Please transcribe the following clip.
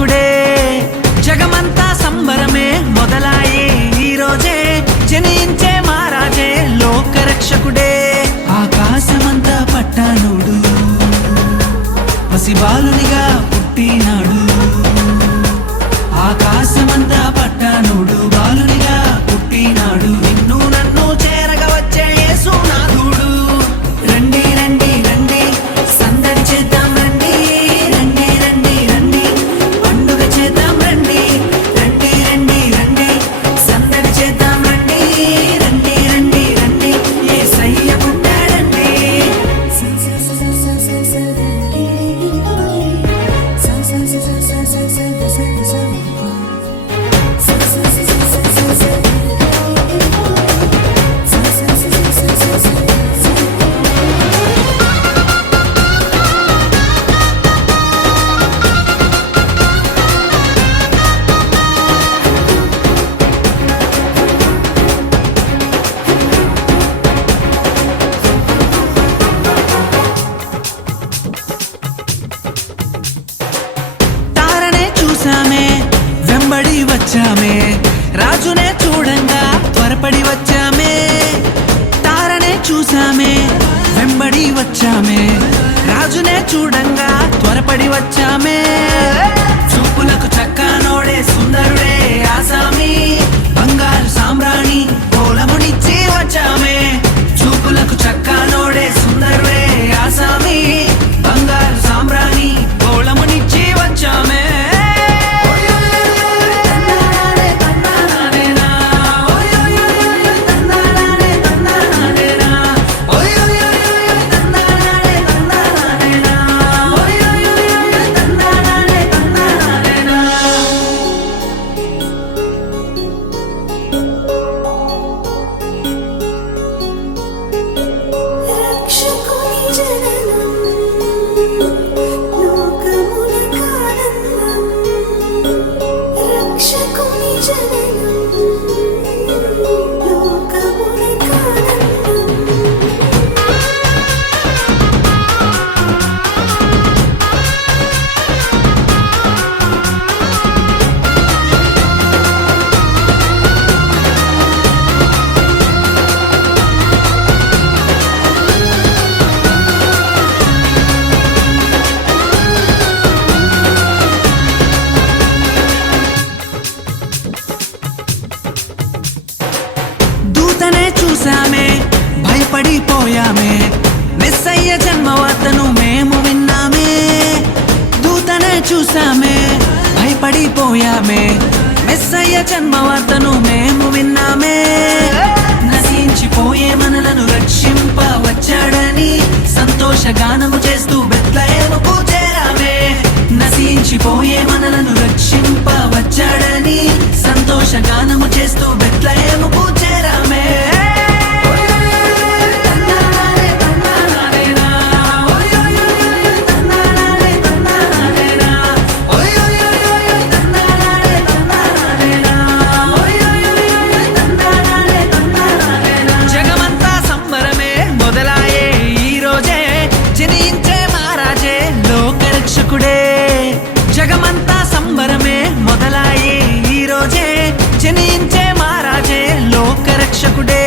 లోకరక్షకుడే జగమంతా సంబరమే మొదలాయే ఈ రోజే జనించే మహారాజే లోకరక్షకుడే ఆకాశమంతా పట్టానుడు పసిబాలునిగా పుట్టినాడు ఆకాశమంతా పట్టానుడు బాలునిగా పుట్టినాడు నిన్ను నన్ను చేరగా వచ్చే యేసునాథుడు రండి రండి రండి సందడి చేద్దాం రండి రండి రండి రండి పండుగ చేద్దాం రండి రండి రండి రండి సందడి చేద్దాం రండి రండి రండి రండి యేసయ్య పుట్టాడండి వెంబడి వచ్చామే రాజునే చూడంగా త్వరపడి వచ్చామే తారనే చూసామే వెంబడి వచ్చామే రాజునే చూడంగా త్వరపడి వచ్చామే చూపులకు చక్కనోడే సుందరుడే ఆసామి బంగారు సామ్రాణి కోలమునిచ్చి వచ్చామే చూపులకు చక్కనోడే సుందరుడే ఆసామి బంగారు సామ్రాణి కోలమునిచ్చి వచ్చామే చూసామే భయపడిపోయామే మెస్సయ్య జన్మవార్తను మేము విన్నామే దూతనే చూసామే భయపడిపోయామే మెస్సయ్య జన్మవార్తను మేము విన్నామే నశించిపోయే మనలను రక్షింప వచ్చాడని సంతోషగానము చేస్తూ బెత్లెహేముకు చేరామే నశించిపోయే మనలను రక్షింప వచ్చాడని సంతోషగానము చేస్తూ బెత్లెహేముకు చేరామే జగమంతా సంబరమే మొదలాయే ఈ రోజే జనించే మహారాజే లోకరక్షకుడే